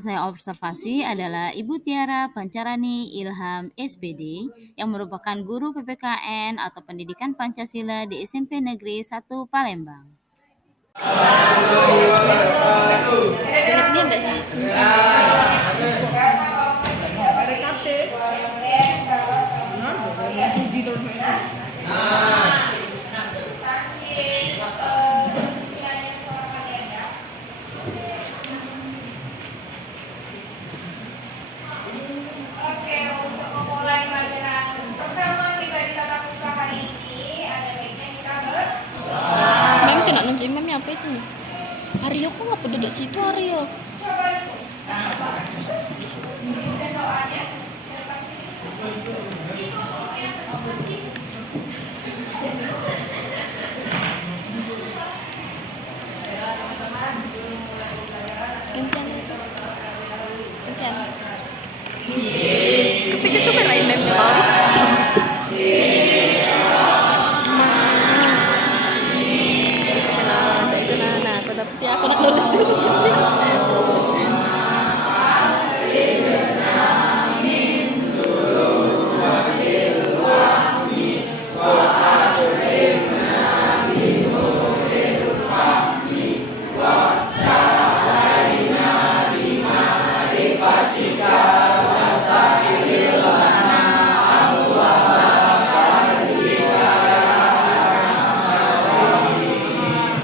yang saya observasi adalah Ibu Tiara Pancarani Ilham SPD yang merupakan guru PPKN atau Pendidikan Pancasila di SMP Negeri 1 Palembang. Dengar enggak sih? Oke, untuk memulai pelajaran pertama kita di tatap muka hari ini, ada baiknya kita Mem kena nunjukin memnya apa itu nih? Aryo kok nggak pada duduk situ Aryo? dan doanya. Gantian aja. Gantian. Tapi itu kan lain memnya tau. Nah, itu nah, aku dapet ya, aku nak nulis dulu.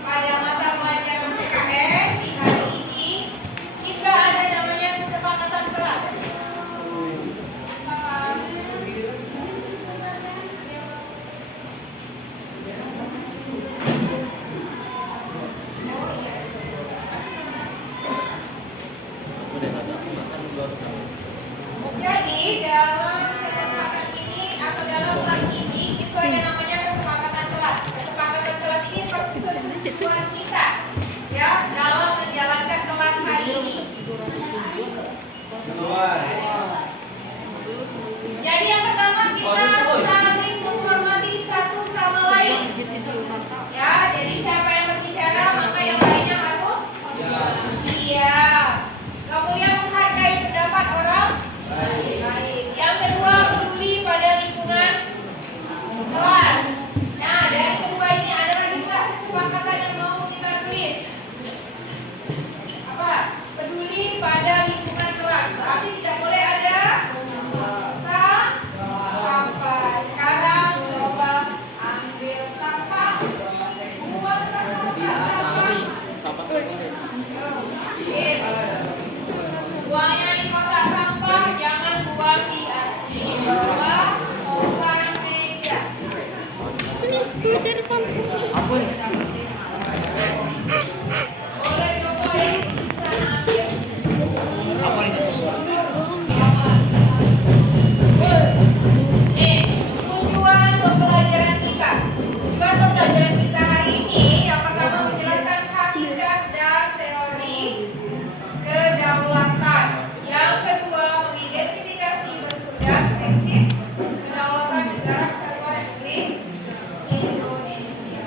Pada mata pelajaran PKN di hari ini, kita ada namanya kesepakatan kelas. Jadi dalam kesepakatan ini atau dalam kelas ini itu ada namanya kesepakatan kelas. Kesepakatan kelas ini persetujuan kita ya dalam menjalankan kelas hari ini. Jadi yang pertama kita saling menghormati satu sama lain. Ya, jadi siapa yang berbicara maka yang lainnya harus iya. Kemudian menghargai pendapat orang lain. Yang kedua peduli pada lingkungan kelas. Nah, dari kedua ini ada lagi nggak kesepakatan yang mau kita tulis? Apa? Peduli pada lingkungan kelas. Berarti tidak boleh ada sampah. Sekarang coba ambil sampah. Buang sampah. Buangnya di kotak sampah, jangan buang di bawah bukan meja. Sini, gue cari sampah. Boleh coba di sana ambil. Tujuan pembelajaran kita. Tujuan pembelajaran kita hari ini yang pertama menjelaskan hakikat dan teori kedaulatan. Yang kedua mengidentifikasi bentuk dan prinsip kedaulatan negara kesatuan Republik Indonesia.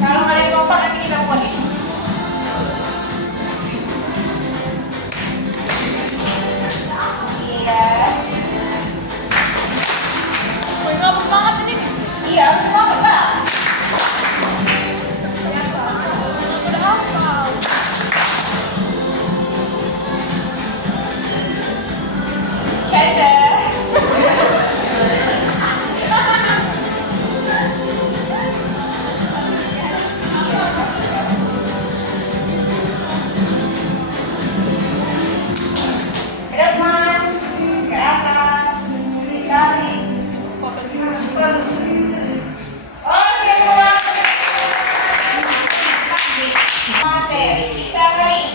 Kalau kalian lompat nanti kita buat ini. Iya. Wih, bagus banget ini. Iya, semangat Pak. Udah hafal. Shader. Depan, ke atas, ditarik. Oke, buat materi sekali.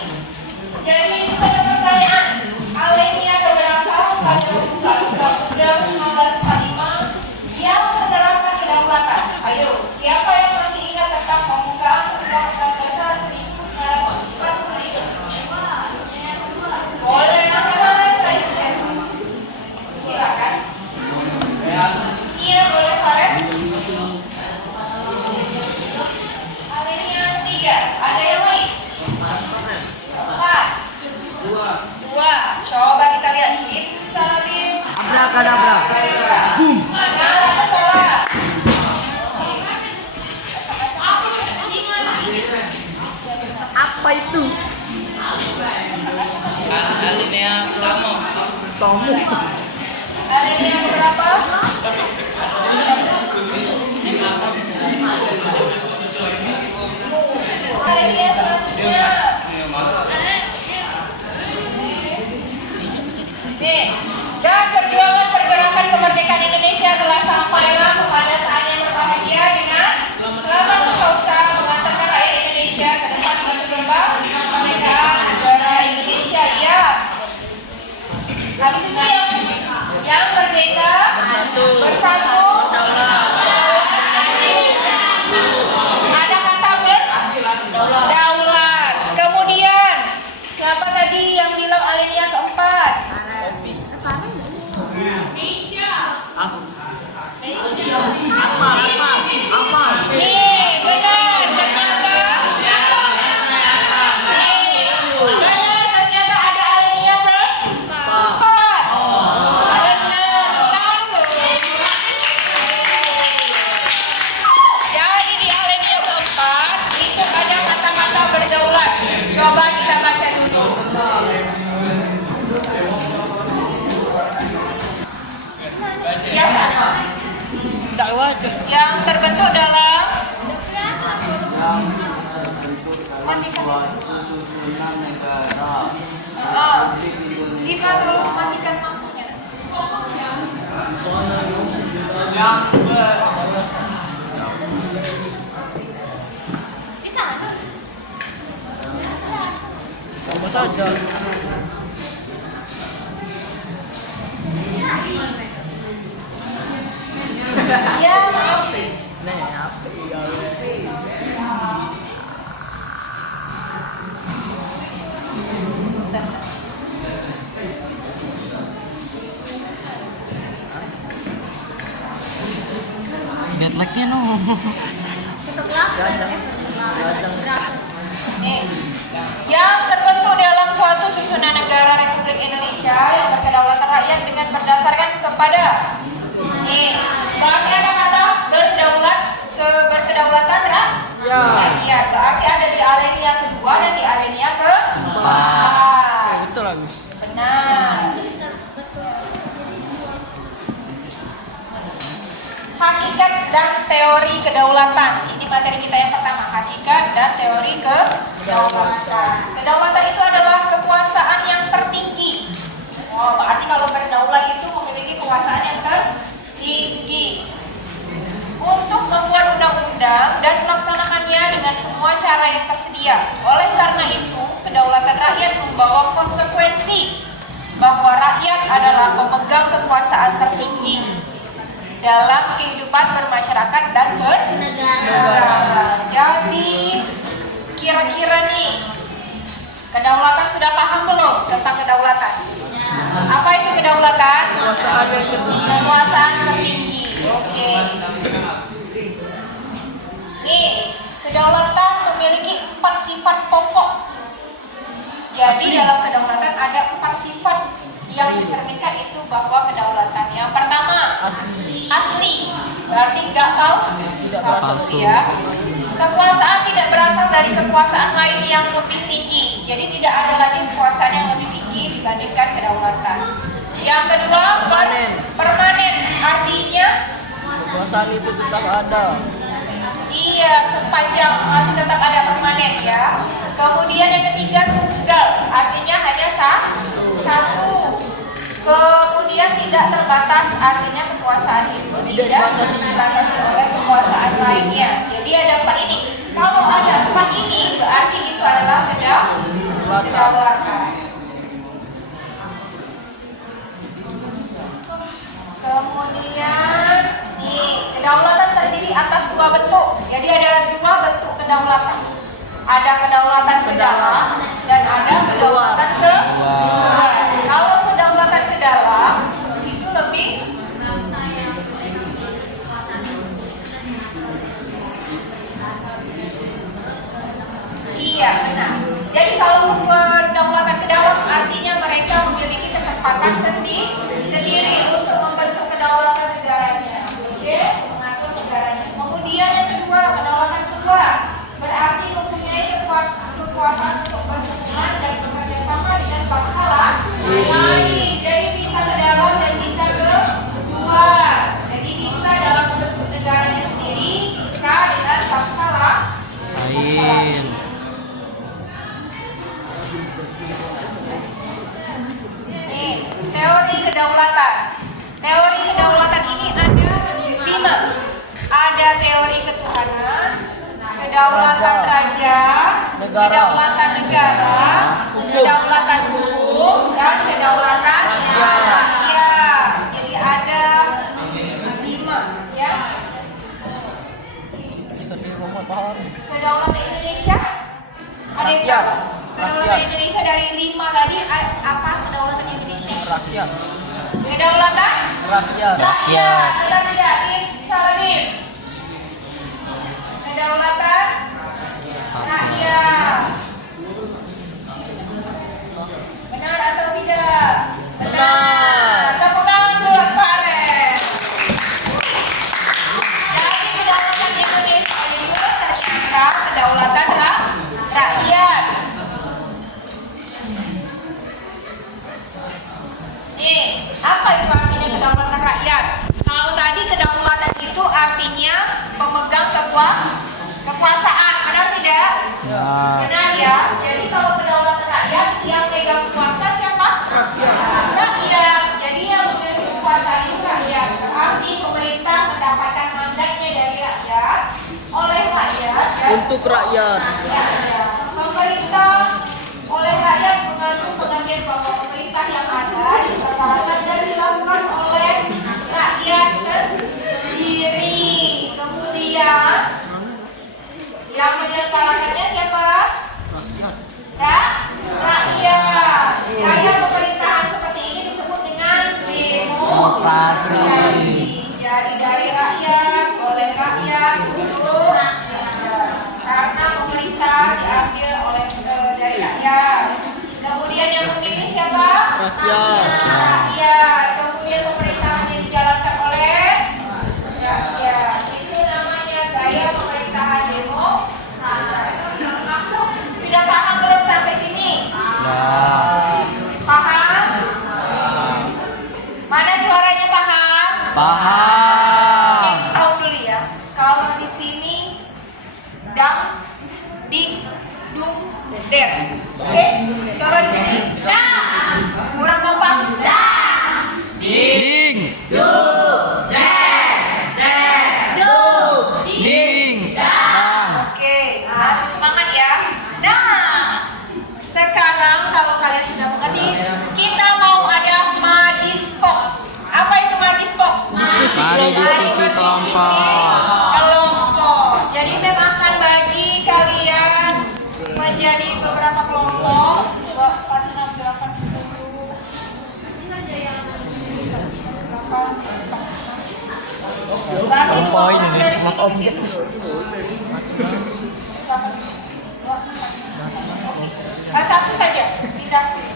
Jadi kita ada pertanyaan. Alenia ada berapa pada Undang-Undang 1945 yang menerapkan kedaulatan? Ayo, siapa yang masih ingat tentang pembukaan Undang-Undang Dasar 1945? Boleh yang mana Presiden? Silakan. Iya, boleh Farid. Alenia 3. Ada yang lain? 4. Dua. Coba kita lihat. Salim. Abrakadabra. Boom. Nah, salah. Apa itu? Alinea Tomo. Tomo. Alenia berapa? Alenia selanjutnya. Nih, dan perjuangan pergerakan kemerdekaan Indonesia telah sampailah kepada saatnya berbahagia dengan selamat sentosa mengantarkan rakyat Indonesia ke depan batu gerbang kemerdekaan negara Indonesia. Ya. Habis itu yang merdeka bersatu. Ada kata berdaulat. Kemudian siapa tadi yang bilang alinea keempat? Apa? Nih, benar, ternyata. Ternyata ada alinea keempat. Benar, tahu. Jadi di alinea keempat itu ada kata-kata berdaulat. Coba kita baca dulu. Yang terbentuk dalam Susunan negara. Lima terlalu matikan lampunya. Sama saja. Ya, maaf. Nih, apa ya? Deadlocknya no. Nih, yang terbentuk dalam suatu susunan negara Republik Indonesia yang berkedaulatan rakyat dengan berdasarkan kepada berarti ada kata berdaulat berkedaulatan rakyat. Berarti ada di alinea kedua dan di alinea keempat. Betul Agus. Benar. Hakikat dan teori kedaulatan. Ini materi kita yang pertama. Hakikat dan teori kedaulatan. Kedaulatan itu adalah kekuasaan yang tertinggi. Oh, berarti kalau berdaulat itu memiliki kekuasaan yang tertinggi untuk membuat undang-undang dan melaksanakannya dengan semua cara yang tersedia. Oleh karena itu, kedaulatan rakyat membawa konsekuensi bahwa rakyat adalah pemegang kekuasaan tertinggi dalam kehidupan bermasyarakat dan bernegara. Jadi, kira-kira nih, kedaulatan sudah paham belum tentang kedaulatan? Kekuasaan tertinggi. Oke. Nih, kedaulatan memiliki 4 sifat pokok. Jadi dalam kedaulatan ada 4 sifat yang mencerminkan itu bahwa kedaulatan. Yang pertama, asli. Berarti nggak palsu ya. Kekuasaan tidak berasal dari kekuasaan lain yang lebih tinggi. Jadi tidak ada lagi kekuasaan yang lebih tinggi dibandingkan kedaulatan. Yang kedua, permanen. Artinya Kekuasaan itu tetap ada. iya, sepanjang masih tetap ada permanen ya. Kemudian yang ketiga, tunggal. Artinya hanya satu. Kemudian tidak terbatas. Artinya kekuasaan itu tidak dibatasi oleh kekuasaan lainnya. Jadi ada 4 ini. Kalau ada 4 ini berarti itu adalah kedaulatan. Kemudian nih, kedaulatan terdiri atas 2 bentuk. Jadi ada 2 bentuk kedaulatan. Ada kedaulatan ke dalam dan ada kedaulatan ke luar. Kalau kedaulatan ke dalam itu lebih iya, benar. Jadi kalau kedaulatan ke dalam artinya mereka memiliki kesempatan sendiri untuk membentuk kedaulatan negaranya, oke, mengatur negaranya. Kemudian yang kedua, kedaulatan keluar berarti mempunyai kekuasaan untuk berhubungan dan bekerja sama dengan bangsa lain. Jadi bisa ke dalam dan bisa ke luar. Jadi bisa dalam bentuk negaranya sendiri, bisa dengan bangsa lain. Teori kedaulatan. Teori kedaulatan ini ada 5. Ada teori ketuhanan, kedaulatan raja, kedaulatan negara, kedaulatan hukum, dan kedaulatan rakyat. Jadi ada 5 ya. Kedaulatan Indonesia ada yang tahu? Kedaulatan Indonesia dari 5 tadi apa kedaulatan Indonesia? Rakyat. Kedaulatan Rakyat. Rakyat. Saladin. Kedaulatan rakyat. Benar atau tidak? Benar. Tepuk tangan dulu Pak Aren. Jadi kedaulatan Indonesia itu ternyata kedaulatan rakyat. Nih, apa itu artinya kedaulatan rakyat? Kalau tadi kedaulatan itu artinya pemegang kekuasaan, benar tidak? Benar ya. Jadi kalau kedaulatan rakyat yang megang kuasa siapa? Rakyat. Jadi yang memiliki kekuasaan itu rakyat. Berarti pemerintah mendapatkan mandatnya dari rakyat, oleh rakyat dan Untuk rakyat. Pemerintah oleh rakyat mengandung pengertian bahwa pemerintah yang ada diselenggarakan dan dilakukan oleh rakyat sendiri. Kemudian yang menyelenggarakannya siapa? Rakyat. Gaya pemerintahan seperti ini disebut dengan demokrasi. Jadi dari rakyat, oleh rakyat, untuk rakyat. Karena pemerintah diambil oleh dari rakyat. Kemudian yang memilih siapa? Rakyat. Kemudian pemerintahannya dijalankan oleh rakyat. Itu namanya gaya pemerintahan demokrasi. Sudah paham belum sampai sini? Paham? Mana suaranya paham? Oke, sound dulu ya. Kalau di sini dang, dik, dung, der. Oke, kalau di sini dah, kurang kompak. Dah, Ding. Ding. Oke, masih semangat ya. Nah, sekarang kalau kalian sudah mengerti, kita mau ada madispok. Apa itu madispok? Diskusi. poin ini, mak objek. Satu saja, pindah sini.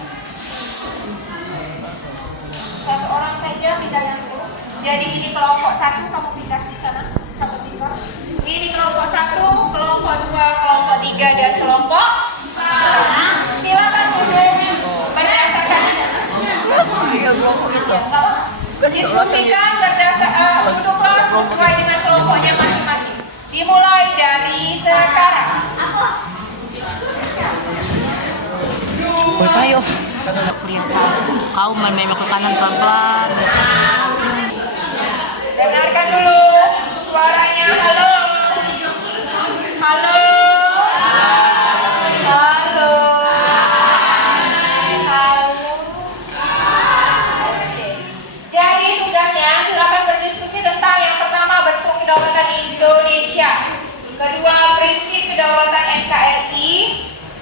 Satu orang saja pindah situ. Jadi ini kelompok satu, kamu pindah di sana. Satu pindah. Ini kelompok satu, kelompok dua, kelompok tiga, dan kelompok silakan duduk berdasarkan diskusikan duduklah sesuai dengan kelompoknya masing-masing. Dimulai dari sekarang. Ayo. Kau main ke kanan pelan-pelan. Dengarkan dulu suaranya. Halo. Halo. Halo. Halo. Oke. Jadi tugasnya silakan berdiskusi tentang yang pertama bentuk kedaulatan Indonesia, kedua prinsip kedaulatan NKRI,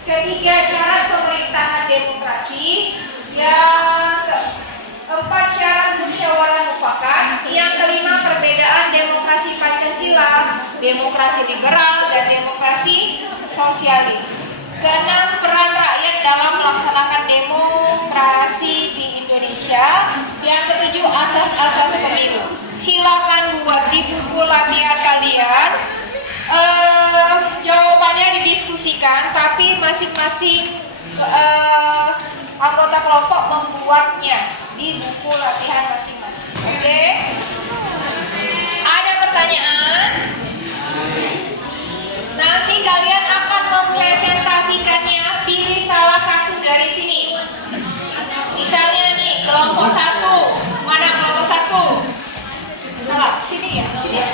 ketiga syarat pemerintahan demokrasi, yang keempat syarat musyawarah mufakat, yang kelima perbedaan demokrasi Pancasila, demokrasi liberal, dan demokrasi sosialis. Keenam, peran rakyat dalam melaksanakan demokrasi di Indonesia. Yang ketujuh, asas-asas pemilu. Silakan buat di buku latihan kalian. Jawabannya didiskusikan, tapi masing-masing anggota kelompok membuatnya di buku latihan masing-masing. Oke? Ada pertanyaan? Nanti kalian akan mempresentasikannya. Pilih salah satu dari sini. Misalnya nih, kelompok satu. Mana kelompok satu? Salah, sini ya. Sini ya.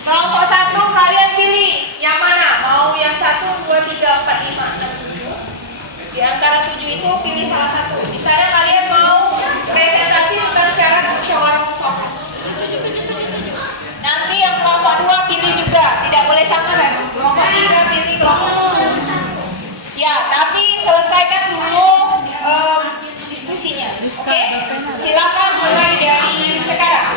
Kelompok satu kalian pilih yang mana? Mau yang 1, 2, 3, 4, 5, 6, 7. Di antara 7 itu pilih salah satu. Misalnya kalian mau presentasi tentang syarat musyawarah mufakat. Nanti yang kelompok 2 pilih juga, tidak boleh sama kan? Kelompok 3 pilih kelompok 1. Ya, tapi selesaikan dulu diskusinya. Oke? Silakan mulai dari sekarang.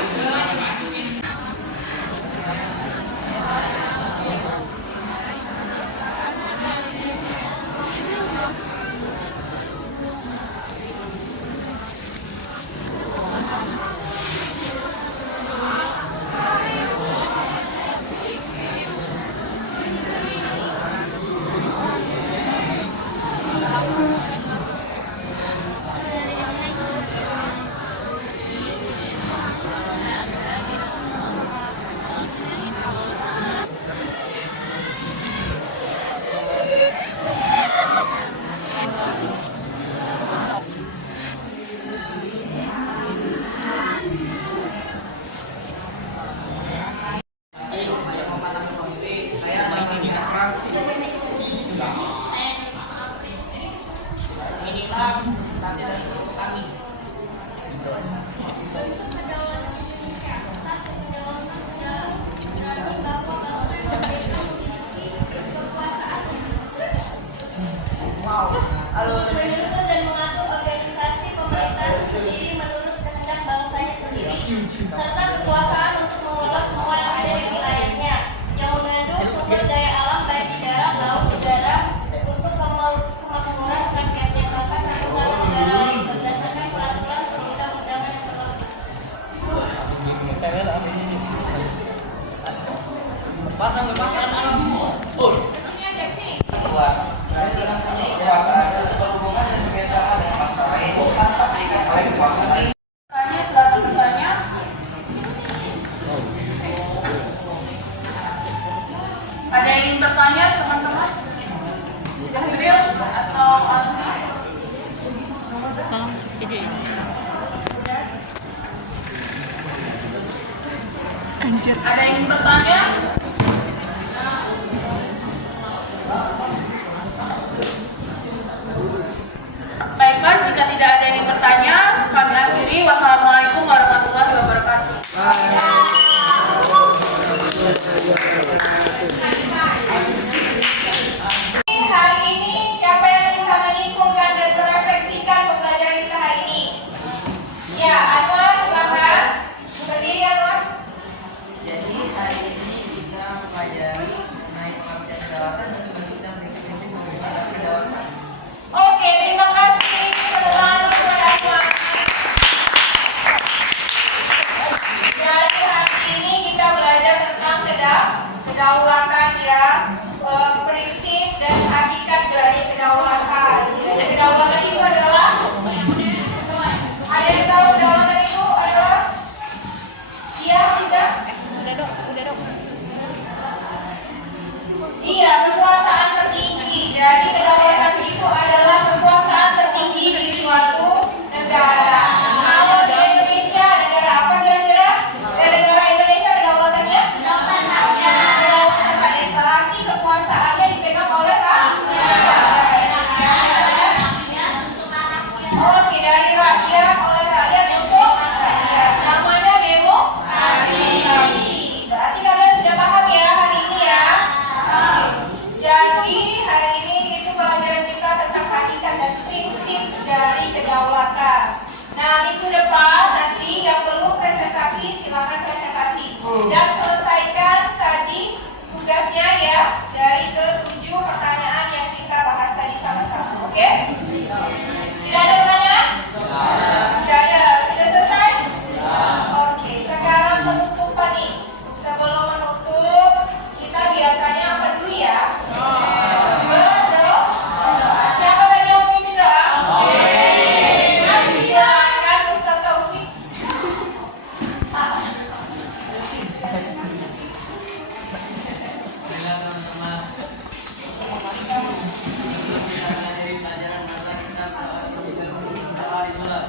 Menyusun dan mengatur organisasi pemerintahan sendiri menurut kehendak bangsanya sendiri, serta kekuasaan untuk mengelola semua yang ada di wilayahnya, yang mengandung sumber daya alam baik di darat, laut, udara, untuk kemakmuran rakyatnya tanpa campur negara lain berdasarkan peraturan perundang-undangan yang berlaku. Tanya, silakan bertanya. Ada yang ingin bertanya, teman-teman? Azril atau Alfi? Tolong video ini. Ada yang ingin bertanya? Baiklah, jika tidak ada yang ingin bertanya, kami akhiri. Wassalamualaikum warahmatullahi wabarakatuh. Hari ini siapa yang bisa menyimpulkan dan merefleksikan pembelajaran kita hari ini? Ya, Anwar, silakan. Berdiri, Anwar. Jadi Udah dok. Iya, kekuasaan tertinggi. Jadi kedaulatan itu adalah kekuasaan tertinggi di suatu negara. Kalau di Indonesia, negara apa kira-kira? Negara Indonesia kedaulatannya? Kedaulatan rakyat. Berarti kekuasaannya dipegang oleh rakyat. Oke, dari rakyat, oleh rakyat untuk rakyat. Namanya demokrasi. Berarti kalian sudah paham ya hari ini ya? Jadi hari ini itu pelajaran kita tentang hakikat dan prinsip dari kedaulatan. Nah minggu depan nanti yang belum presentasi silakan presentasi dan selesaikan tadi tugasnya ya dari ke-7 pertanyaan yang kita bahas tadi sama-sama. Oke? Tidak ada pertanyaan? Tidak ada. Sudah selesai? Oke. Sekarang penutupan nih. Sebelum menutup kita biasanya apa dulu ya? Berdoa. Siapa tadi yang mau mimpin doa? Silakan Ustaz Taufik. Dengan teman-teman. Untuk bisa menghadiri pelajaran bahasa kita berdoa di sholat.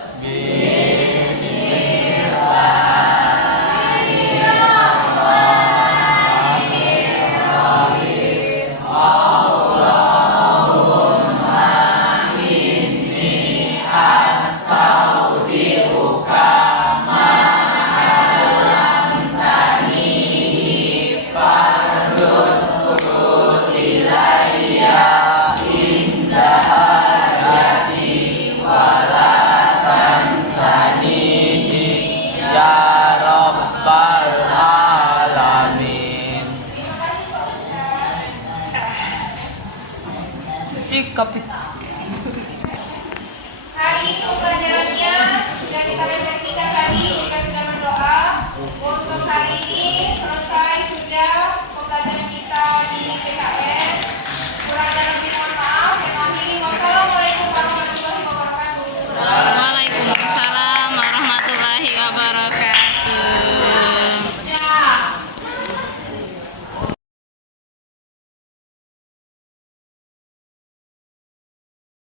Ya Rabbal Alamin. Sikap. Hari ini pelajarannya sudah kita refleksikan tadi, kita sudah berdoa. Untuk hari ini selesai sudah pembelajaran kita di PKN.